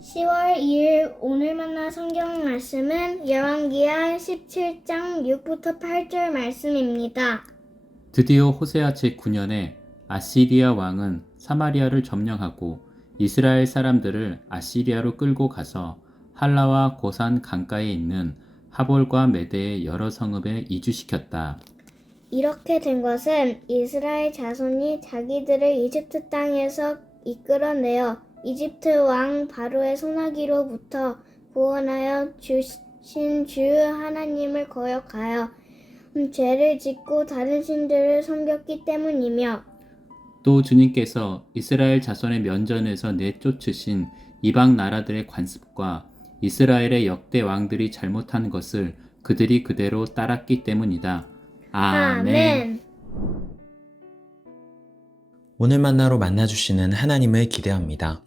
10월 2일 오늘 만난 성경 말씀은 열왕기하 17장 6부터 8절 말씀입니다. 드디어 호세아 제9년에 아시리아 왕은 사마리아를 점령하고 이스라엘 사람들을 아시리아로 끌고 가서 할라와 고산 강가에 있는 하볼과 메대의 여러 성읍에 이주시켰다. 이렇게 된 것은 이스라엘 자손이 자기들을 이집트 땅에서 이끌어내어 이집트 왕 바로의 손아귀로부터 구원하여 주신 주 하나님을 거역하여 죄를 짓고 다른 신들을 섬겼기 때문이며, 또 주님께서 이스라엘 자손의 면전에서 내쫓으신 이방 나라들의 관습과 이스라엘의 역대 왕들이 잘못한 것을 그들이 그대로 따랐기 때문이다. 아멘. 오늘 만나로 만나주시는 하나님을 기대합니다.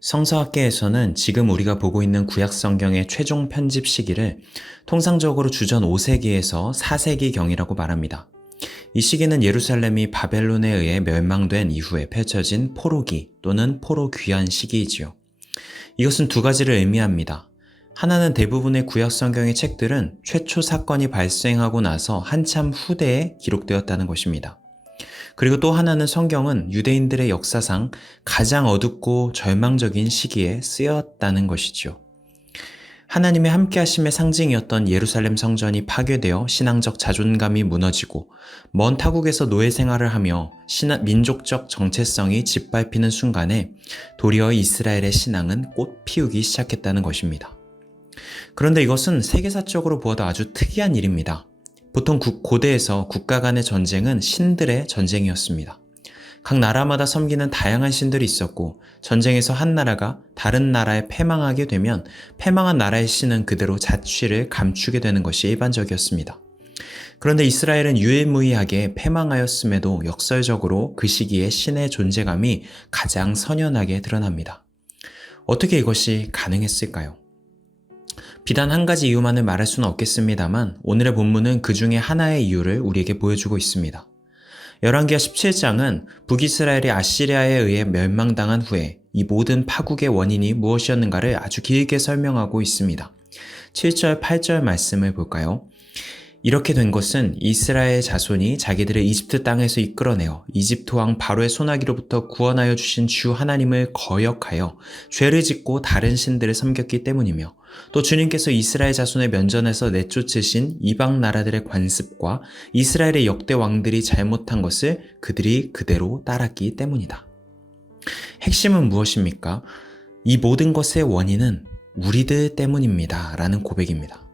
성서학계에서는 지금 우리가 보고 있는 구약성경의 최종 편집 시기를 통상적으로 주전 5세기에서 4세기경이라고 말합니다. 이 시기는 예루살렘이 바벨론에 의해 멸망된 이후에 펼쳐진 포로기 또는 포로귀환 시기이지요. 이것은 두 가지를 의미합니다. 하나는 대부분의 구약성경의 책들은 최초 사건이 발생하고 나서 한참 후대에 기록되었다는 것입니다. 그리고 또 하나는 성경은 유대인들의 역사상 가장 어둡고 절망적인 시기에 쓰였다는 것이죠. 하나님의 함께하심의 상징이었던 예루살렘 성전이 파괴되어 신앙적 자존감이 무너지고 먼 타국에서 노예 생활을 하며 민족적 정체성이 짓밟히는 순간에 도리어 이스라엘의 신앙은 꽃 피우기 시작했다는 것입니다. 그런데 이것은 세계사적으로 보아도 아주 특이한 일입니다. 보통 고대에서 국가 간의 전쟁은 신들의 전쟁이었습니다. 각 나라마다 섬기는 다양한 신들이 있었고 전쟁에서 한 나라가 다른 나라에 패망하게 되면 패망한 나라의 신은 그대로 자취를 감추게 되는 것이 일반적이었습니다. 그런데 이스라엘은 유일무이하게 패망하였음에도 역설적으로 그 시기에 신의 존재감이 가장 선연하게 드러납니다. 어떻게 이것이 가능했을까요? 비단 한 가지 이유만을 말할 수는 없겠습니다만 오늘의 본문은 그 중에 하나의 이유를 우리에게 보여주고 있습니다. 열왕기하 17장은 북이스라엘이 아시리아에 의해 멸망당한 후에 이 모든 파국의 원인이 무엇이었는가를 아주 길게 설명하고 있습니다. 7절, 8절 말씀을 볼까요? 이렇게 된 것은 이스라엘 자손이 자기들을 이집트 땅에서 이끌어내어 이집트 왕 바로의 손아귀로부터 구원하여 주신 주 하나님을 거역하여 죄를 짓고 다른 신들을 섬겼기 때문이며 또 주님께서 이스라엘 자손의 면전에서 내쫓으신 이방 나라들의 관습과 이스라엘의 역대 왕들이 잘못한 것을 그들이 그대로 따랐기 때문이다. 핵심은 무엇입니까? 이 모든 것의 원인은 우리들 때문입니다. 라는 고백입니다.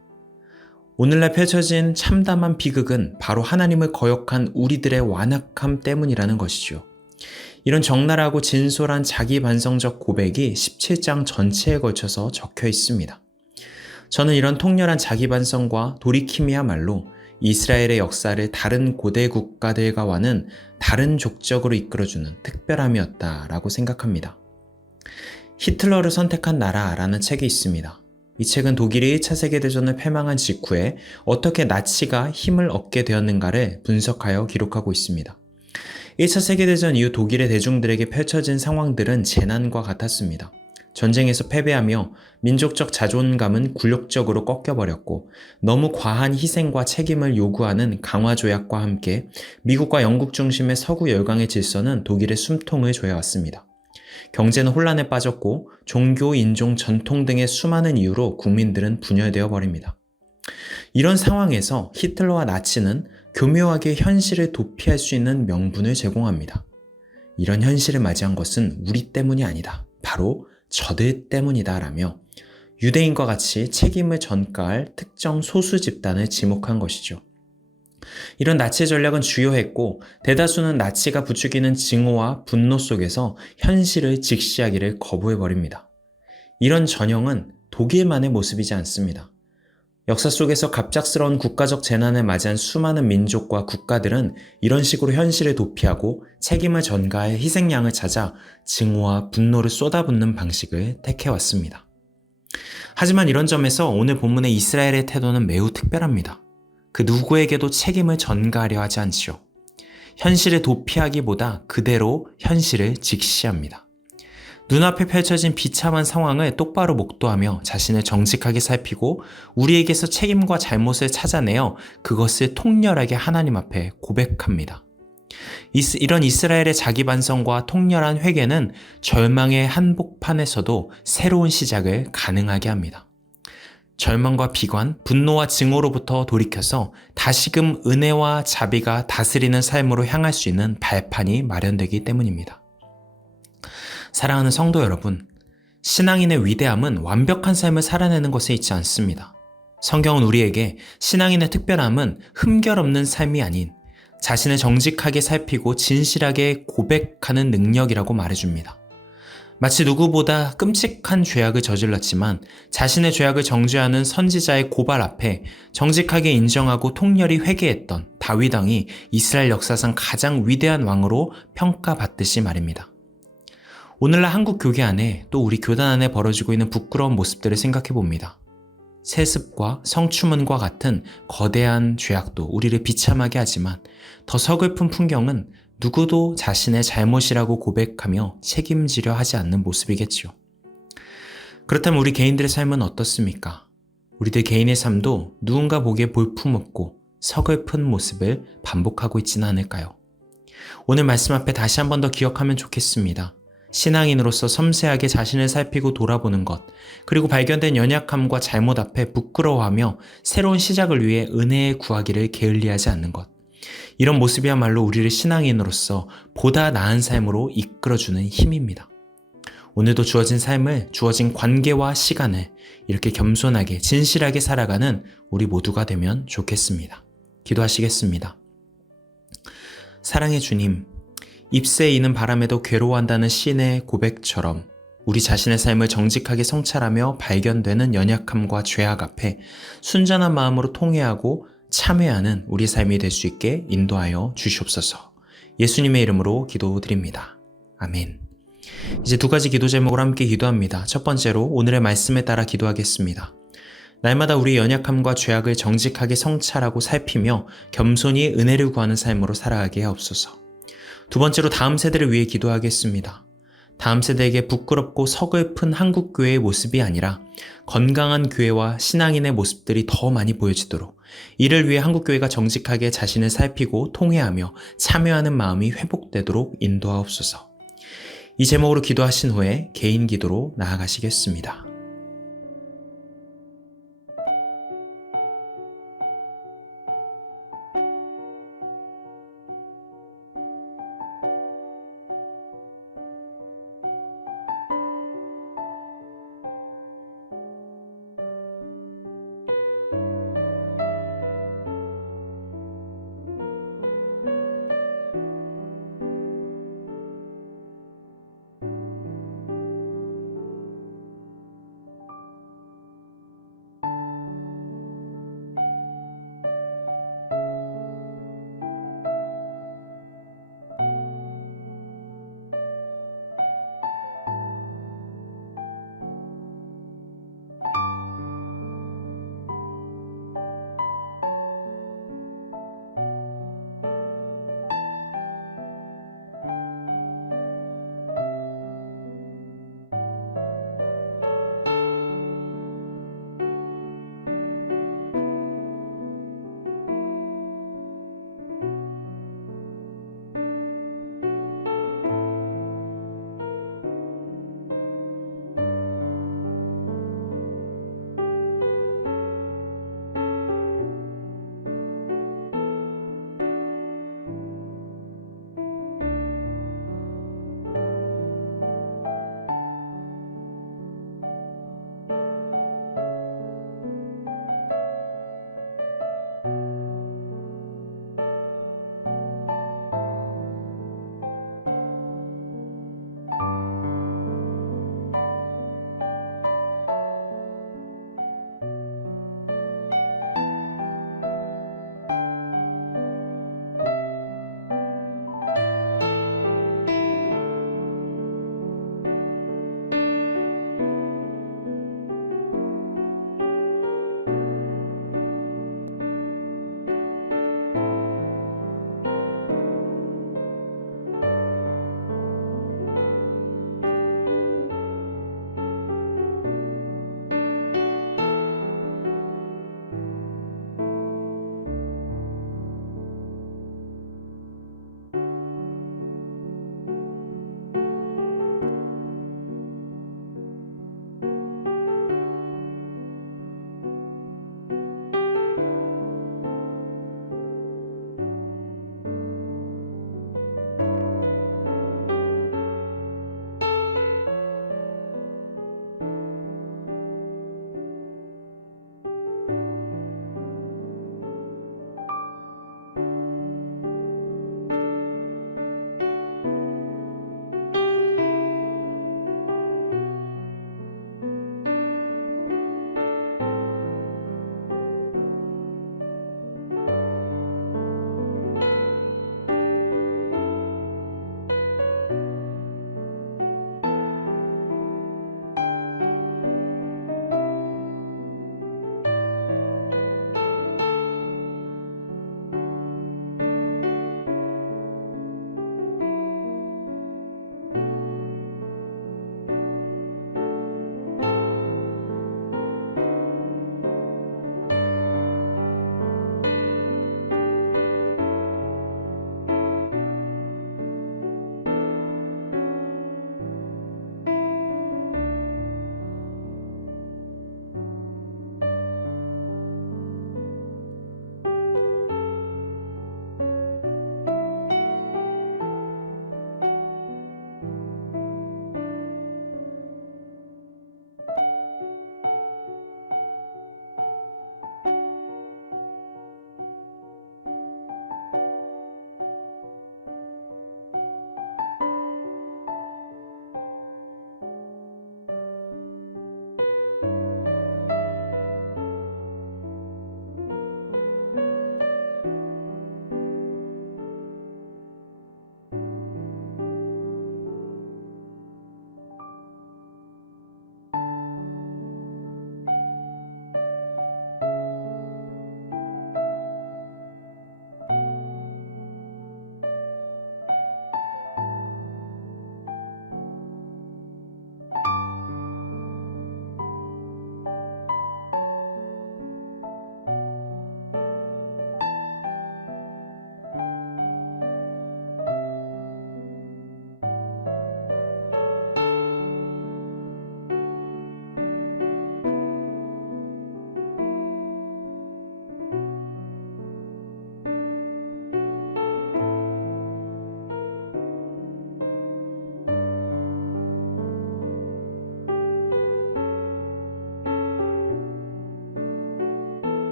오늘날 펼쳐진 참담한 비극은 바로 하나님을 거역한 우리들의 완악함 때문이라는 것이죠. 이런 적나라하고 진솔한 자기 반성적 고백이 17장 전체에 걸쳐서 적혀 있습니다. 저는 이런 통렬한 자기 반성과 돌이킴이야말로 이스라엘의 역사를 다른 고대 국가들과는 다른 족적으로 이끌어주는 특별함이었다라고 생각합니다. 히틀러를 선택한 나라라는 책이 있습니다. 이 책은 독일이 1차 세계대전을 패망한 직후에 어떻게 나치가 힘을 얻게 되었는가를 분석하여 기록하고 있습니다. 1차 세계대전 이후 독일의 대중들에게 펼쳐진 상황들은 재난과 같았습니다. 전쟁에서 패배하며 민족적 자존감은 굴욕적으로 꺾여버렸고 너무 과한 희생과 책임을 요구하는 강화조약과 함께 미국과 영국 중심의 서구 열강의 질서는 독일의 숨통을 조여왔습니다. 경제는 혼란에 빠졌고 종교, 인종, 전통 등의 수많은 이유로 국민들은 분열되어 버립니다. 이런 상황에서 히틀러와 나치는 교묘하게 현실을 도피할 수 있는 명분을 제공합니다. 이런 현실을 맞이한 것은 우리 때문이 아니다. 바로 저들 때문이다 라며 유대인과 같이 책임을 전가할 특정 소수 집단을 지목한 것이죠. 이런 나치의 전략은 주요했고 대다수는 나치가 부추기는 증오와 분노 속에서 현실을 직시하기를 거부해버립니다. 이런 전형은 독일만의 모습이지 않습니다. 역사 속에서 갑작스러운 국가적 재난을 맞이한 수많은 민족과 국가들은 이런 식으로 현실을 도피하고 책임을 전가할 희생양을 찾아 증오와 분노를 쏟아붓는 방식을 택해왔습니다. 하지만 이런 점에서 오늘 본문의 이스라엘의 태도는 매우 특별합니다. 그 누구에게도 책임을 전가하려 하지 않지요. 현실을 도피하기보다 그대로 현실을 직시합니다. 눈앞에 펼쳐진 비참한 상황을 똑바로 목도하며 자신을 정직하게 살피고 우리에게서 책임과 잘못을 찾아내어 그것을 통렬하게 하나님 앞에 고백합니다. 이런 이스라엘의 자기 반성과 통렬한 회개는 절망의 한복판에서도 새로운 시작을 가능하게 합니다. 절망과 비관, 분노와 증오로부터 돌이켜서 다시금 은혜와 자비가 다스리는 삶으로 향할 수 있는 발판이 마련되기 때문입니다. 사랑하는 성도 여러분, 신앙인의 위대함은 완벽한 삶을 살아내는 것에 있지 않습니다. 성경은 우리에게 신앙인의 특별함은 흠결 없는 삶이 아닌 자신을 정직하게 살피고 진실하게 고백하는 능력이라고 말해줍니다. 마치 누구보다 끔찍한 죄악을 저질렀지만 자신의 죄악을 정죄하는 선지자의 고발 앞에 정직하게 인정하고 통렬히 회개했던 다윗 왕이 이스라엘 역사상 가장 위대한 왕으로 평가받듯이 말입니다. 오늘날 한국 교회 안에 또 우리 교단 안에 벌어지고 있는 부끄러운 모습들을 생각해 봅니다. 세습과 성추문과 같은 거대한 죄악도 우리를 비참하게 하지만 더 서글픈 풍경은 누구도 자신의 잘못이라고 고백하며 책임지려 하지 않는 모습이겠지요. 그렇다면 우리 개인들의 삶은 어떻습니까? 우리들 개인의 삶도 누군가 보기에 볼품없고 서글픈 모습을 반복하고 있지는 않을까요? 오늘 말씀 앞에 다시 한 번 더 기억하면 좋겠습니다. 신앙인으로서 섬세하게 자신을 살피고 돌아보는 것, 그리고 발견된 연약함과 잘못 앞에 부끄러워하며 새로운 시작을 위해 은혜에 구하기를 게을리하지 않는 것. 이런 모습이야말로 우리를 신앙인으로서 보다 나은 삶으로 이끌어주는 힘입니다. 오늘도 주어진 삶을, 주어진 관계와 시간을 이렇게 겸손하게 진실하게 살아가는 우리 모두가 되면 좋겠습니다. 기도하시겠습니다. 사랑의 주님, 잎새 이는 바람에도 괴로워한다는 시인의 고백처럼 우리 자신의 삶을 정직하게 성찰하며 발견되는 연약함과 죄악 앞에 순전한 마음으로 통회하고 참회하는 우리 삶이 될 수 있게 인도하여 주시옵소서. 예수님의 이름으로 기도드립니다. 아멘. 이제 두 가지 기도 제목을 함께 기도합니다. 첫 번째로 오늘의 말씀에 따라 기도하겠습니다. 날마다 우리의 연약함과 죄악을 정직하게 성찰하고 살피며 겸손히 은혜를 구하는 삶으로 살아가게 하옵소서. 두 번째로 다음 세대를 위해 기도하겠습니다. 다음 세대에게 부끄럽고 서글픈 한국교회의 모습이 아니라 건강한 교회와 신앙인의 모습들이 더 많이 보여지도록 이를 위해 한국교회가 정직하게 자신을 살피고 통회하며 참여하는 마음이 회복되도록 인도하옵소서. 이 제목으로 기도하신 후에 개인 기도로 나아가시겠습니다.